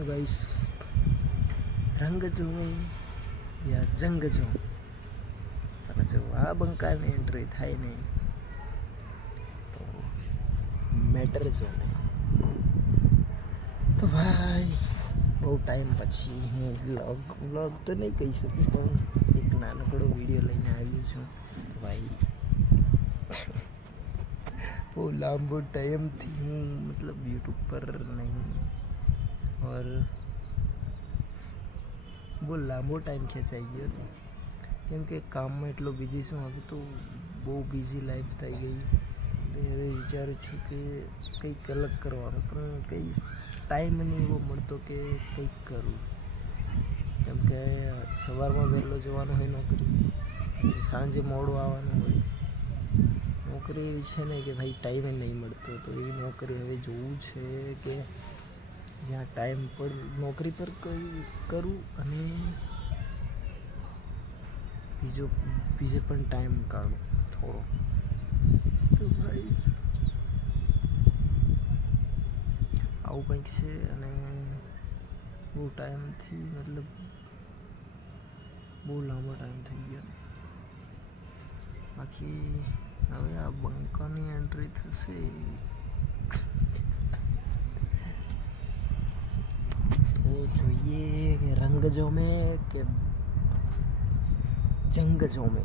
તો ગાઈસ રંગ જોવે યા જંગ જોવે? પણ જો આ બંકાની એન્ટ્રી થાય ને, તો મેટર જોવે. તો ભાઈ, બહુ ટાઈમ પછી હું વ્લોગ વ્લોગ તો નહીં કહી શકું, પણ એક નાનકડો વીડિયો લઈને આવ્યો છું. ભાઈ, બહુ લાંબો ટાઈમથી હું મતલબ યુટ્યુબ પર નહીં और બહુ લાંબો ટાઈમ ખેંચાઈ ગયો હતો કેમ કે કામમાં એટલો બિઝી છું હવે તો બહુ બિઝી લાઈફ થઈ ગઈ હવે વિચારું છું કે કંઈક અલગ કરવાનું પણ કંઈ ટાઈમ નહીં એવો મળતો કે કંઈક કરું કેમ કે સવારમાં વહેલો જવાનું હોય નોકરી પછી સાંજે મોડું આવવાનું હોય નોકરી એવી છે ને કે ભાઈ ટાઈમે નહીં મળતો તો એ નોકરી હવે જોવું છે કે જ્યાં ટાઈમ પર નોકરી પર કઈ કરું અને બીજો બીજે પણ ટાઈમ કાઢું થોડો. તો ભાઈ? આવું કંઈક છે અને બહુ ટાઈમથી મતલબ બહુ લાંબો ટાઈમ થઈ ગયો બાકી હવે આ બંકાની એન્ટ્રી થશે તો જોઈએ કે રંગ જોમે કે જંગ જોમે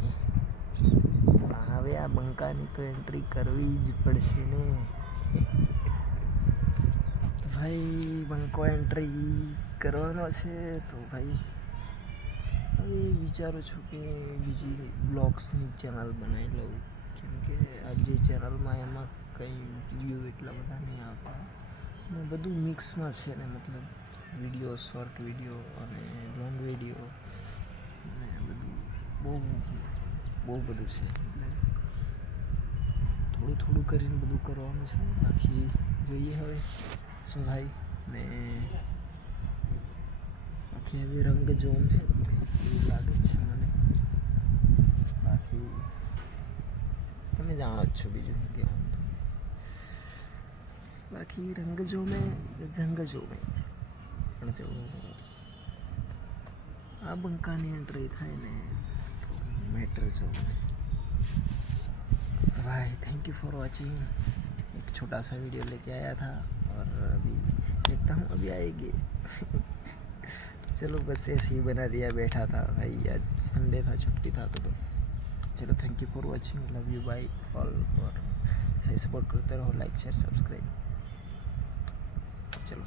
હવે આ બંકાની તો એન્ટ્રી કરવી જ પડશે ને. ભાઈ, બંકો એન્ટ્રી કરવાનો છે તો ભાઈ, હવે વિચારું છું કે બીજી બ્લોગ્સની ચેનલ બનાવી લઉં. કેમ કે આ જે ચેનલમાં એમાં કંઈ વ્યૂ એટલા બધા નહીં આવતા. ને બધું મિક્સમાં છે ને, મતલબ વીડિયો, શોર્ટ વીડિયો અને લોંગ વીડિયો અને બધું બહુ બહુ બધું છે. એટલે થોડું થોડું કરીને બધું કરવાનું છે. બાકી જોઈએ હવે. શું થાય ને બાકી હવે રંગ જોવું છે. એવું લાગે છે મને. બાકી તમે જાણો જ છો બીજું કહેવાનું. બાકી રંગ જોમે જંગ જોમે मैटर तो जो भाई थैंक यू फॉर वाचिंग एक छोटा सा वीडियो लेके आया था, और अभी देखता हूँ, अभी आएगी। चलो, बस ऐसे ही बना दिया, बैठा था भाई। आज संडे था, छुट्टी था तो बस। चलो thank you for watching love you bye all और सही सपोर्ट करते रहो लाइक शेयर सब्सक्राइब चलो।